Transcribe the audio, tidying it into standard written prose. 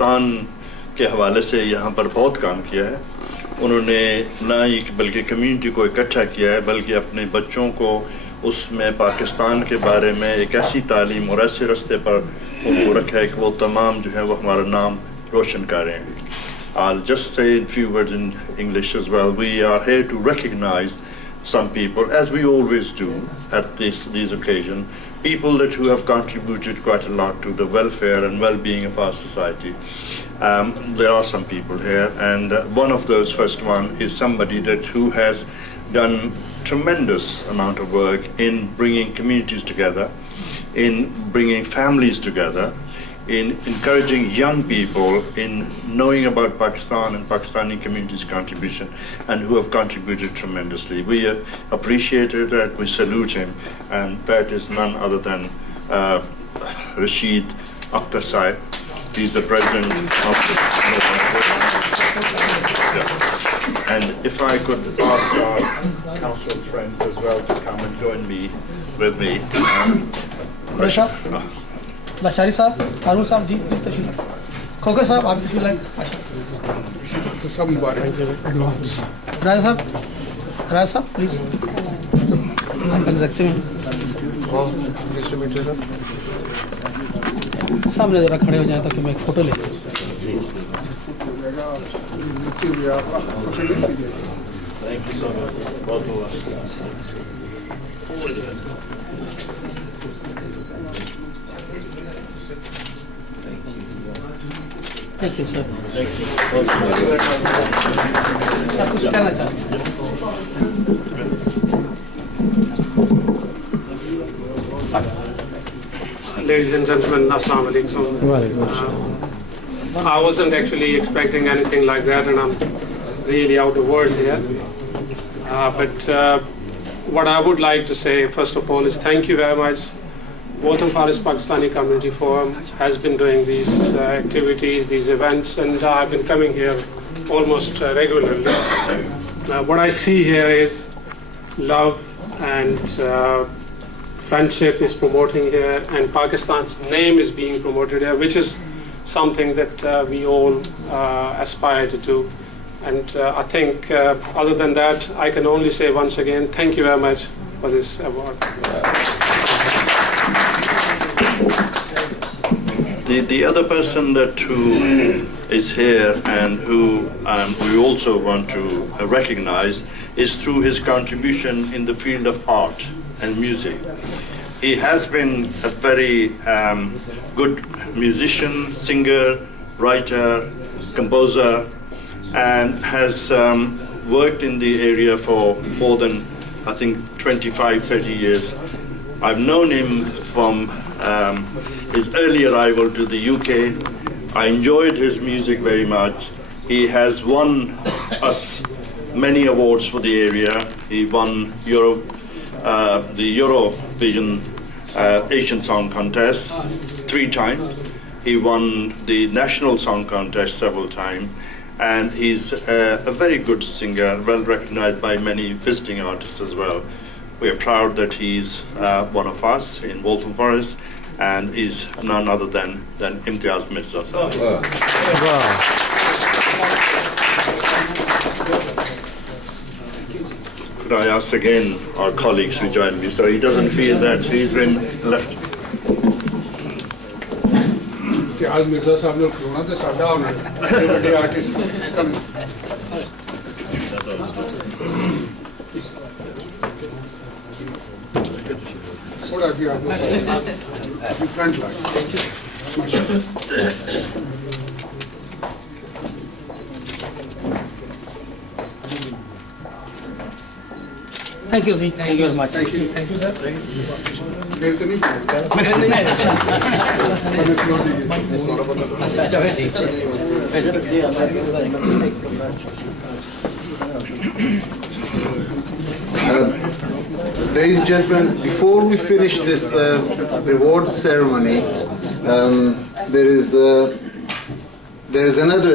پاکستان کے حوالے سے یہاں پر بہت کام کیا ہے. انہوں نے نہ ہی بلکہ کمیونٹی کو اکٹھا کیا ہے بلکہ اپنے بچوں کو اس میں پاکستان کے بارے میں ایک ایسی تعلیم اور ایسے رستے پر ان کو رکھا ہے کہ وہ تمام جو ہے وہ ہمارا نام روشن کر رہے ہیں. I'll just say in few words in English as well. We are here to recognize some people, as we always do at these occasions, people that who have contributed quite a lot to the welfare and well-being of our society. There are some people here, and one of those first one is somebody that who has done tremendous amount of work in bringing communities together, in bringing families together, in encouraging young people in knowing about Pakistan and Pakistani community's contribution, and who have contributed tremendously. We appreciate that, we salute him, and that is none other than Rashid, Eختر Sahib. He's the president of the And if I could ask our council friends as well to come and join me with me. Lashari صاحب, قانون صاحب جی please تشریف. کھوکر صاحب آپ تشریف لائیں. سب مبارک. راجا صاحب please کر سکتے ہیں. سامنے ذرا کھڑے ہو جائیں تاکہ میں ایک فوٹو لے لوں. Thank you, sir. Sir, kuch kehna chahte hain? Ladies and gentlemen, Assalamu alaikum. I wasn't actually expecting anything like that, and I'm really out of words here. But what I would like to say, first of all, is thank you very much. Waltham Forest Pakistani Community Forum has been doing these activities, these events, and I've been coming here almost regularly. What I see here is love and friendship is promoting here, and Pakistan's name is being promoted here, which is something that we all aspire to do. And I think other than that, I can only say once again, thank you very much for this award. The other person that who is here and who we also want to recognize is through his contribution in the field of art and music. He has been a very good musician, singer, writer, composer, and has worked in the area for more than, I think, 25-30 years. I've known him from his early arrival to the UK. I enjoyed his music very much. He has won us many awards for the area. He won the Eurovision Asian Song Contest 3 times. He won the National Song Contest several times. And he's a very good singer, well recognized by many visiting artists as well. We are proud that he's one of us in Waltham Forest, and he's none other than Imtiaz Mirza. Could I ask again our colleagues to join me so he doesn't feel that he's been left? امتیاز مرزا صاحب نے کھلونا تو ساڈا ہونا ہے بڑے artist تھوڑا بھی آپ front line. Thank you, Zee. Thank you very much. Thank you. Thank you, sir. پھر تو نہیں Ladies and gentlemen, before we finish this award ceremony, there is another